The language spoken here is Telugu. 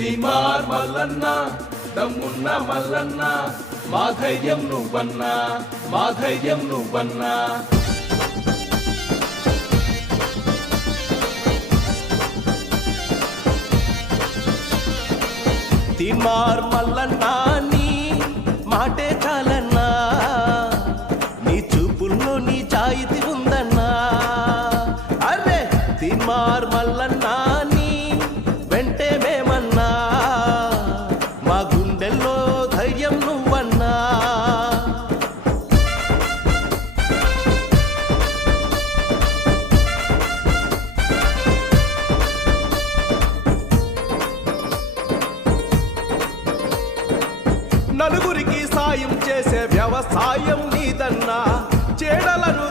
తీమార్ మల్లన్న దమ్మున్న మల్లన్న మా ధైర్యం నువ్వన్నా మా ధైర్యం నువ్వన్నా తీమార్ మల్లన్నా నీ మాటే చాలన్నా నీ చూపుల్లో నీ జాయితీ ఉందన్నా అరే తీమార్ మల్లన్నా నీ వెంటే మేమన్నా మా గుండెల్లో ధైర్యం నువ్వన్నా నలుగురికి సాయం చేసే వ్యవసాయం నీదన్నా చేడలను